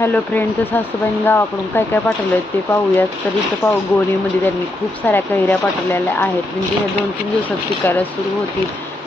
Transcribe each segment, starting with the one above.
Hello friend तर सासूबाईंनी गावाकडून काय काय पाठवलं आहे ते पाहूयात. तर इथं पाहू गोणीमध्ये त्यांनी खूप साऱ्या कैऱ्या पाठवलेल्या आहेत. म्हणजे ह्या दोन तीन दिवसात पिकायला सुरू होतील.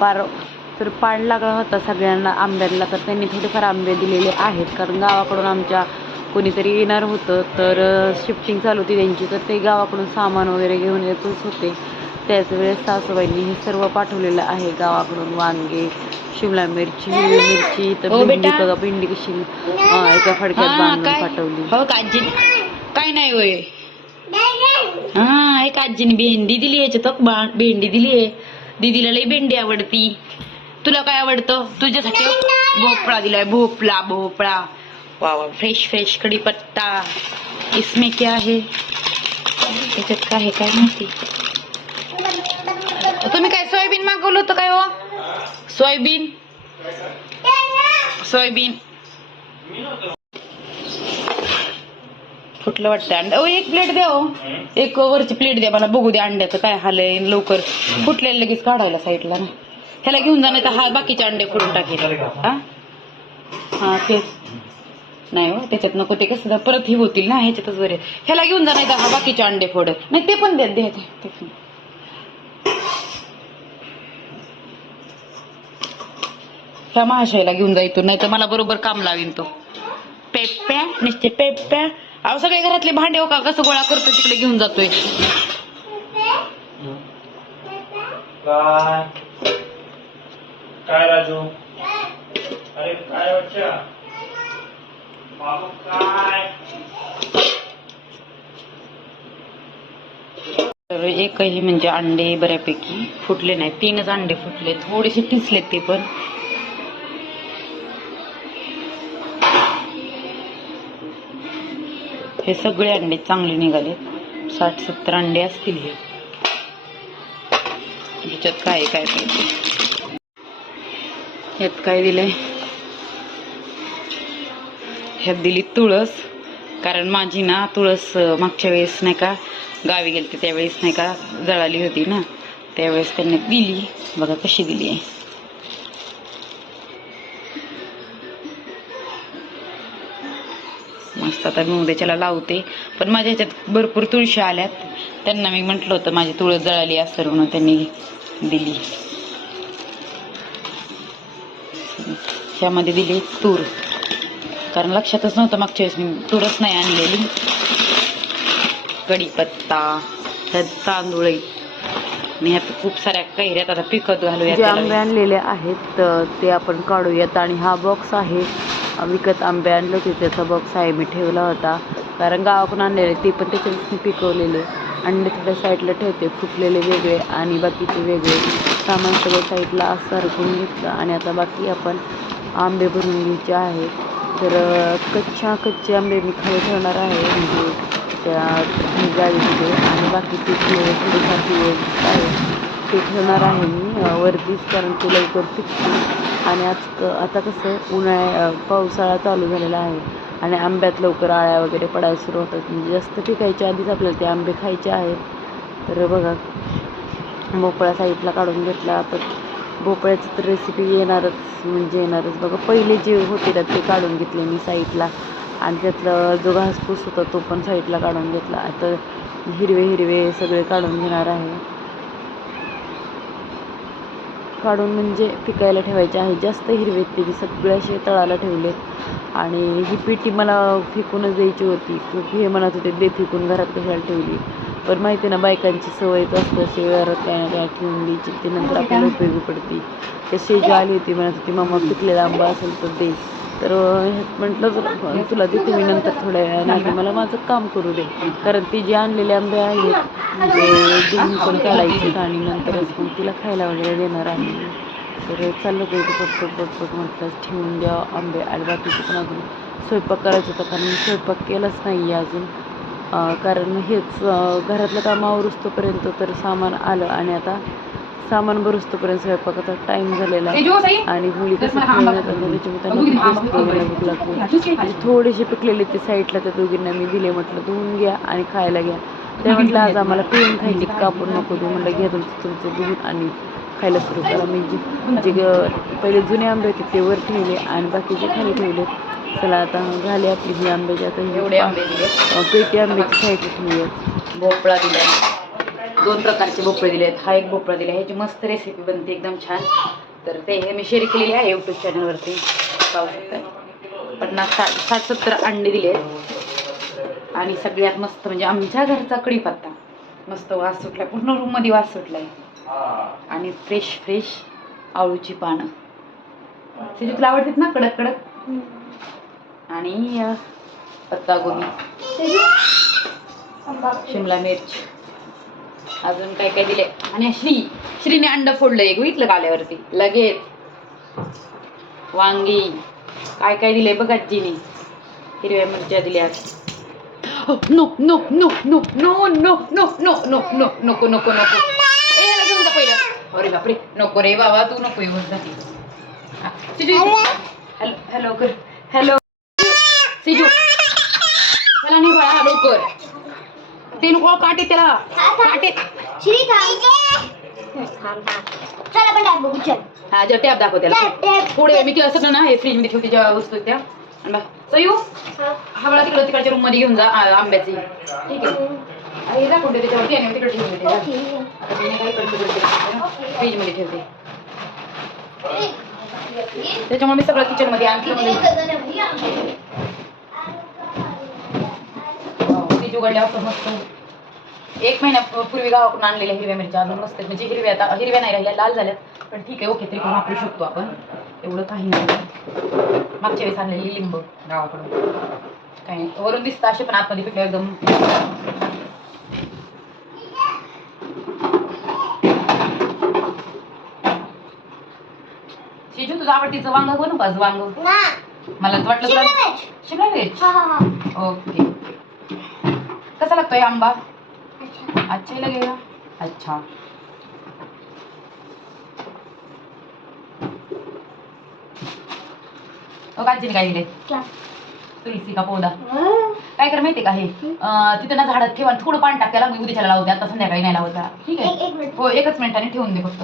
पार तर पाड लागला होता सगळ्यांना आंब्यांना तर त्यांनी थोडेफार आंबे दिलेले आहेत. कारण गावाकडून आमच्या कोणीतरी येणार होतं तर शिफ्टिंग चालू होती त्यांची. तर ते गावाकडून सामान वगैरे घेऊन येतच होते. त्याच वेळेस सासूबाईंनी हे सर्व पाठवलेलं आहे गावाकडून वांगे शिमला मिरची हिरवी मिरची तर हो भेंडी. बघा भेंडी कशी एका फडक्यात हा, बांधून काय? पाठवली हो का आजी? काय नाही होय. हा एक आजीने भेंडी दिली याच्यात बा- भेंडी दिली आहे. दीदीला लई भेंडी आवडती. तुला काय आवडतं? तुझ्यासाठी भोपळा दिलाय भोपळा भोपळा. वा वा फ्रेश फ्रेश कढीपत्ता. इसमें क्या आहे याच्यात काय आहे काय माहिती? तुम्ही काय सोयाबीन मागवलं होतं काय हो? सोयाबीन? सोयाबीन. फुटलं वाटतं अंडा. ओ एक प्लेट द्या हो. एक वरची प्लेट द्या मला. बघू द्या अंड्याचं काय हाल आहे लवकर फुटलेलं लगेच काढायला साईडला ना. ह्याला घेऊन जा नाही तर हा बाकीचे अंडे फोडून टाकेल. हा? हा तेच नाही हो त्याच्यात नको. ते कसं परत हे होतील ना ह्याच्यातच बरे ह्याला घेऊन जा नाही तर हा बाकीचे अंडे फोड नाही ते पण द्या द्या द्या ते पण. ह्या महाशयाला घेऊन जा इथून नाही तर मला बरोबर काम लावीन तो. पेप्प्या निश्चित पेप्प्या अहो सगळे घरातले भांडे हो का? कसं गोळा करतो तिकडे घेऊन जातोय. काय? काय राजू? अरे काय बच्चा बाबू काय? तर एकही म्हणजे अंडे बऱ्यापैकी फुटले नाही. तीनच अंडे फुटले. थोडेसे टिचलेत ते पण. हे सगळे अंडे चांगले निघाले. साठ सत्तर अंडे असतील हे. ह्याच्यात काय आहे, काय पाहिजे ह्यात काय दिलंय? ह्यात दिली तुळस. कारण माझी ना तुळस मागच्या वेळेस नाही का गावी गेलते त्यावेळेस नाही का जळाली होती ना. त्यावेळेस त्यांनी दिली. बघा कशी दिली आहे. आता मी उद्याच्याला लावते. पण माझ्या ह्याच्यात भरपूर तुळशी आल्यात. त्यांना मी म्हटलं होतं माझी तुळस जळाली असं म्हणून त्यांनी दिली. ह्यामध्ये दिली तूर. कारण लक्षातच नव्हतं मागच्या वेळेस मी तूरच नाही आणलेली. कढीपत्ता ह्यात तांदूळ. आणि ह्यात खूप साऱ्या कैऱ्यात आता पिकत घालूया जे त्याला. आंबे आणलेले आहेत तर ते आपण काढूयात. आणि हा बॉक्स आहे विकत आंबे आणले होते. त्याचा बॉक्स आहे मी ठेवला होता. कारण गावाकडून आणलेले ते पण त्याच्यात मी पिकवलेले. अंडे थोड्या साईडला ठेवते. फुटलेले वेगळे आणि बाकीचे वेगळे. सामान सगळं साईडला सरकून घेतलं. आणि आता बाकी आपण आंबे भरून घ्यायचे आहे तर कच्च्या कच्चे आंबे मी खाली ठेवणार आहे. म्हणजे त्या गाडीमध्ये. आणि बाकीचे थोडेफार दिवस आहे ते होणार आहे मी वरतीच कारण ते लवकर पिकते. आणि आज क- आता कसं उन्हाळ्या पावसाळा चालू झालेला आहे आणि आंब्यात लवकर आळ्या वगैरे पडायला सुरू होतात. म्हणजे जास्त पिकायच्या आधीच आपल्याला ते आंबे खायचे आहेत. तर बघा भोपळा साईडला काढून घेतला. आता भोपळ्याची तर रेसिपी येणारच म्हणजे येणारच. बघा पहिले जे होते त्यात ते काढून घेतले मी साईडला. आणि त्यातलं जो घासपूस होता तो पण साईडला काढून घेतला. आता हिरवे हिरवे सगळे काढून घेणार आहे. काढून म्हणजे पिकायला ठेवायचे आहे. जास्त हिरवे ते सगळे असे तळाला ठेवलेत आणि ही पेटी मला फेकूनच द्यायची होती. खूप हे म्हणत होते दे फेकून घरात कशाला ठेवली? पण माहिती ना बायकांची सवयच असतं असे घरात काय ना काय ठेवून द्यायची. ते नंतर आपल्याला उपयोगी पडते. तसे जी आली होती म्हणत होती मामा पिकलेला आंबा असेल तर दे. तर म्हटलं तुला तुला देते मी नंतर थोड्या वेळाने आधी मला माझं काम करू दे. कारण ती जे आणलेले आंबे आहेत म्हणजे दोन्ही पण काढायचे आणि नंतरच मग तिला खायला वगैरे देणार आहे तर चाललं ते पटपट पटपट म्हटलं ठेवून द्या आंबे आणि बाकीचे पण अजून स्वयंपाक करायचा होता कारण मी स्वयंपाक केलाच नाही आहे अजून कारण हेच घरातलं काम आवरुस्तोपर्यंत तर सामान आलं आणि आता सामान भरुस्तोपर्यंत स्वयंपाकाचा टाईम झालेला आहे. आणि मुली कसं भूक लागली म्हणजे थोडेसे पिकलेले ते साईडला त्या दोघींना मी दिले म्हटलं धुवून घ्या आणि खायला घ्या. ते म्हटलं आज आम्हाला पिऊन खायची कापून नको देऊ. म्हटलं घ्या तुमचं तुमचं धुवून आणि खायला सुरू करा. मी जे जे पहिले जुने आंबे होते ते वर ठेवले आणि बाकीचे खाली ठेवले. चला आता झाली आपली ही आंब्याची आता दिले. पेटी आंब्याची साईड ठेवूया भोपळा दिलाय. दोन प्रकारचे भोपळे दिले आहेत हा एक भोपळा दिला ह्याची मस्त रेसिपी बनते एकदम छान. तर ते हे मी शेअर केलेली आहे यूट्यूब चॅनलवरती पाहू शकता. पन्नास साठ साठ सत्तर अंडे दिले आहेत आणि सगळ्यात मस्त म्हणजे आमच्या घरचा कढीपत्ता मस्त वास सुटला पूर्ण रूममध्ये वास सुटलाय. आणि फ्रेश फ्रेश आळूची पानं. तुला आवडतात ना कडक कडक? आणि अं, पत्तागोबी. शिमला मिर्च. अजून काय काय दिले आणि श्री श्रीने अंड फोडलं एक बघितलं का आल्यावरती लगेच वांगी काय काय दिले बघ आजीने हिरव्या मिरच्या दिल्या no no no no no no no no no no नको नको नको ए याला घेऊन जा पहिलं अरे बापरे नको रे बाबा तू नको येऊन जाते हॅलो हॅलो कर हॅलो सिजू चला नाही बाळा लवकर ते नको काटे त्याला. काटे. श्री चल डाक बघू चल. हा जर टॅप दाखव त्याला. Tap, tap. पुढे मी केलं सगळं ना हे फ्रीजमध्ये ठेवते ज्या वस्तू त्या. आणि बघ, सयू हा. मला तिकडे तिकडच्या रूममध्ये घेऊन जा आ, आंब्याची. ठीक आहे. अरे हे दाखवते त्याच्यावरती आणि तिकडे ठेवून देते ओके आता मी काय करते फ्रीजमध्ये ठेवते. त्याच्यामुळे मी सगळं किचनमध्ये आणखी फ्रीज उघडल्यावर असं मस्त. एक महिन्यापूर्वी गावाकडून आणलेल्या हिरव्या मिरच्या अजून मस्त. म्हणजे हिरव्या आता हिरव्या नाही राहिल्या लाल झाल्यात. पण ठीक आहे ओके तरी पण वापरू शकतो आपण. एवढं काही नाही. मागच्या वेळेस आणलेली लिंब गावाकडून. काही नाही. वरून दिसतं असे पण आतमध्ये पिकले एकदम. शेजू तुझं आवडतीचं वांग का आज वांग? ना मला तर वाटलं शिमला मिर्च. हा हा हा. ओके. कसा लागतोय आंबा? अच्छा ही लगेगा। अच्छा। बघ आजीने काय दिले तुळशी का पौधा? काय कर माहितीये का हे? तिथं ना झाडात ठेवा थोडं पाणी टाक त्याला मी उद्याच्याला लावते आता संध्याकाळी नाही लावता ठीक आहे? हो एकच मिनिटाने ठेवून दे फक्त.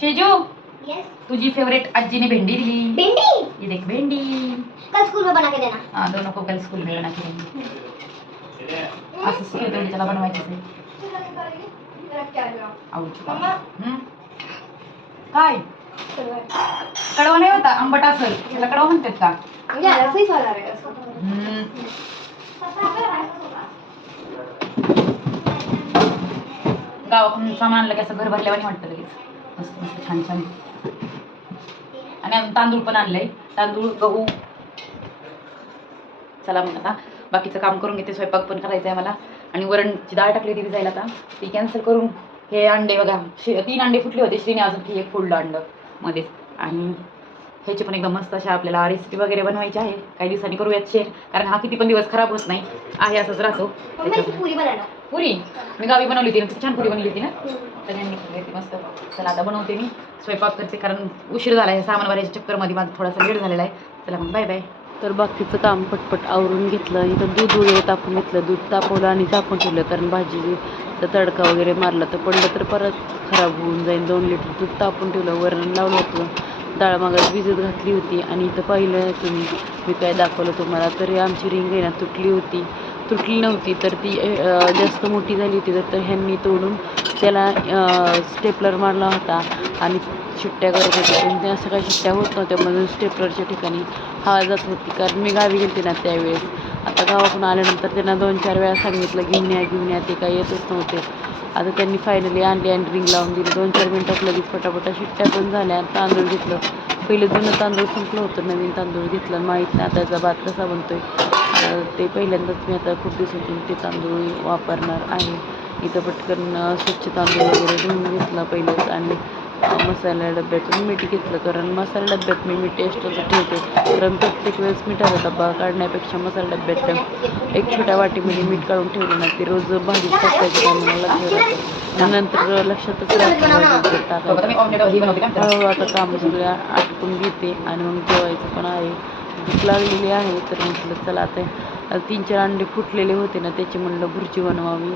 शेजू तुझी फेवरेट आजीने भेंडी दिली. भिंडी? ये देख भेंडी. कल स्कूल में बना के देना हाँ दोनों को कल स्कूल में लेना चाहिए असं सुरू त्याला बनवायचं आहे? काय? कडवा नाही होता? आंबट असेल. त्याला कडवा म्हणतात का? म्हणजे है. गावाकडून सामान आणलं की असं घर भरल्यावानी वाटतं लगेच. मस्त मस्त छान छान. आणि अजून तांदूळ पण आणलंय. तांदूळ गहू. चला मग आता. बाकीचं काम करून घेते स्वयंपाक पण करायचा आहे मला. आणि वरणची डाळ टाकली होती जायला आता. ती कॅन्सल करून हे अंडे बघा शे- तीन अंडे फुटले होते श्रीने अजून ती एक फुडलं अंड मध्येच आणि ह्याची पण एकदम मस्त अशा आपल्याला रेसिपी वगैरे बनवायची आहे. काही दिवसांनी करूयात शेअर कारण हा किती पण दिवस खराब होत नाही. आहे असंच राहतो. पूरी मी गावी बनवली होती ना खूप छान पुरी बनवली होती ना. सगळ्यांनी खाल्ली होती मस्त. चला आता बनवते मी. स्वयंपाक करते कारण उशीर झाला आहे. सामान भरायच्या चक्करमध्ये माझा थोडासा लेट झालेला आहे. चला मग बाय बाय तर बाकीचं काम पटपट आवरून घेतलं. इथं दूध वगैरे तापून घेतलं. दूध तापवलं आणि तापून ठेवलं. कारण भाजीचा तडका वगैरे मारला तर पडलं तर परत खराब होऊन जाईल. दोन लिटर दूध तापून ठेवलं वरण लावलं होतं. डाळ मागास भिजत घातली होती. आणि इथं पाहिलं तुम्ही मी काय दाखवलं तुम्हाला. तरी आमची रिंग आहे ना तुटली होती. तुटली नव्हती तर ती जास्त मोठी झाली होती. तर- तर ह्यांनी तोडून त्याला स्टेपलर मारला होता. आणि शिट्ट्या करत होते. पण त्या सगळ्या शिट्ट्या होत नव्हत्या. म्हणून स्टेपलरच्या ठिकाणी हवा जात होती. कारण मी गावी गेली ना त्यावेळेस. आता गावाकडून आल्यानंतर त्यांना दोन चार वेळा सांगितलं घेऊन या घेऊन या. ते काही येतच नव्हते. आता त्यांनी फायनली आणली आणि रिंग लावून दिली. दोन चार मिनटात लगेच फटाफटा शिट्ट्या पण झाल्या तांदूळ घेतलं. पहिलं जुनं तांदूळ संपलं होतं. नवीन तांदूळ घेतलं. माहीत नाही आता त्याचा भात कसा बनतोय. आहे ते पहिल्यांदाच मी आता खूप दिवसातून ते तांदूळ वापरणार आहे. इथं पटकन स्वच्छ तांदूळ वगैरे धुवून घेतला पहिलेच. आणि मसाला डब्यातून मीठ घेतलं कारण मसाला डब्यात मी मीठ एक्स्ट्राचं ठेवते. कारण प्रत्येक वेळेस मिठाचा डब्बा काढण्यापेक्षा मसाला डब्यात एक छोट्या वाटीमध्ये मीठ काढून ठेवलं ना ते रोज भाजीत टाकायचं काय मला लक्षात राहतं. नंतर लक्षातच राहतं टाकायचं. मी ही आता काम सगळं आटपून घेते आणि मग जेवायचं पण आहे. भूक लागलेली आहे तर म्हटलं चला आता तीन चार अंडे फुटलेले होते ना त्याची म्हणलं भुर्जी बनवावी.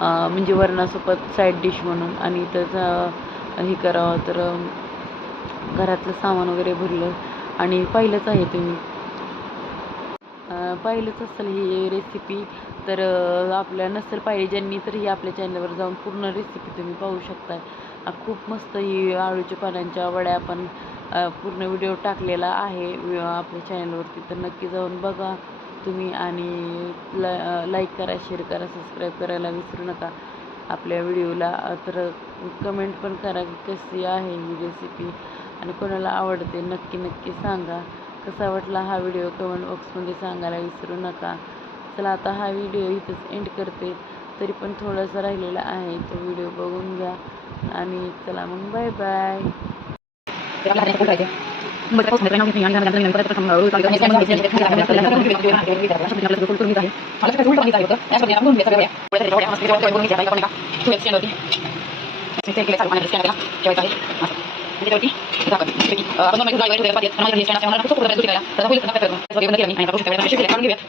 म्हणजे वरणासोबत साईड डिश म्हणून. आणि त्याचं हे करावं तर घरातलं सामान वगैरे भरलं. आणि पाहिलंच आहे तुम्ही. पाहिलंच असेल ही रेसिपी तर आपल्या नसेल पाहिजे ज्यांनी तर ही आपल्या चॅनलवर जाऊन पूर्ण रेसिपी तुम्ही पाहू शकताय. खूप मस्त ही आळूच्या पानांच्या वड्या आपण पूर्ण व्हिडिओ टाकलेला आहे आपल्या चॅनलवरती तर नक्की जाऊन बघा तुम्ही आणि ला लाईक करा शेअर करा सबस्क्राईब करायला विसरू नका. आपल्या व्हिडिओला अत्र तर कमेंट पण करा की कशी आहे ही रेसिपी आणि कोणाला आवडते नक्की नक्की सांगा. कसा वाटला हा व्हिडिओ कमेंट बॉक्समध्ये सांगायला विसरू नका. चला आता हा व्हिडिओ इथंच एंड करते. तरी पण थोडासा राहिलेला आहे तो व्हिडिओ बघून घ्या. आणि चला मग बाय बाय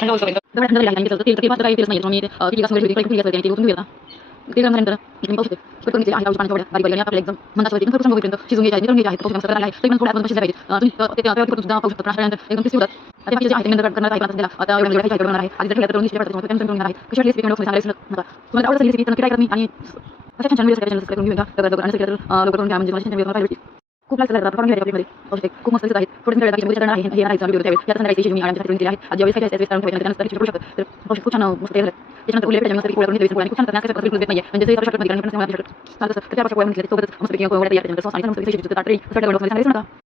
थंड होईपर्यंत थंड झाली आणि त्याचं तेल तर ते मात्र काही तेच नाही मी किती कसं वेळ होती काही कुठे गेलं त्यांनी ते उठून गेला शिजून घ्यायचे निरून घ्यायचे पाऊस करायला आहे तरी पण थोड्या आपण पाहिजे तुम्ही ते सुद्धा पाहू शकता त्यानंतर एकदम क्रिस्पी होतात आता जे आहे नंतर करणार आहे त्याला आता एवढं जेवढं करणार आहे आधी जर ठेवलं तर निश्चित पडतात त्यामुळे आहे कशा रेसिपी मध्ये सांगायला नका तुम्हाला आवडत रेसिपी तर नक्की करा मी आणि अशा छान छान व्हिडिओ चॅनल सबस्क्राईब करून घेऊया लवकर लवकर आणि सबस्क्राईब लवकर करून घ्या म्हणजे मला छान खूप लाईक झाला आपण घ्या आपल्यामध्ये पाहू शकते खूप मस्त दिसत आहे थोडं वेळ बाकी करणार आहे हे आहे व्हिडिओ त्यावेळेस यात संध्याकाळी मी आणि केली आहे आज ज्यावेळेस खायचं त्यावेळेस करून ठेवायचं त्यानंतर करू शकतो तर पाहू शकतो खूप छान मस्त तयार झालं त्याच्यानंतर उरलेल्या मस्त पोळ्या करून घेतली खूप छान करण्याचं बिलकुल देत नाही म्हणजे जे शॉर्टकटमध्ये कारण चालतं तर त्या पोळ्या म्हटलं सोबतच मस्त पैकी तयार त्याच्यानंतर सॉस आणि मस्त पैकी ताटरी सगळ्या सांगायचं नका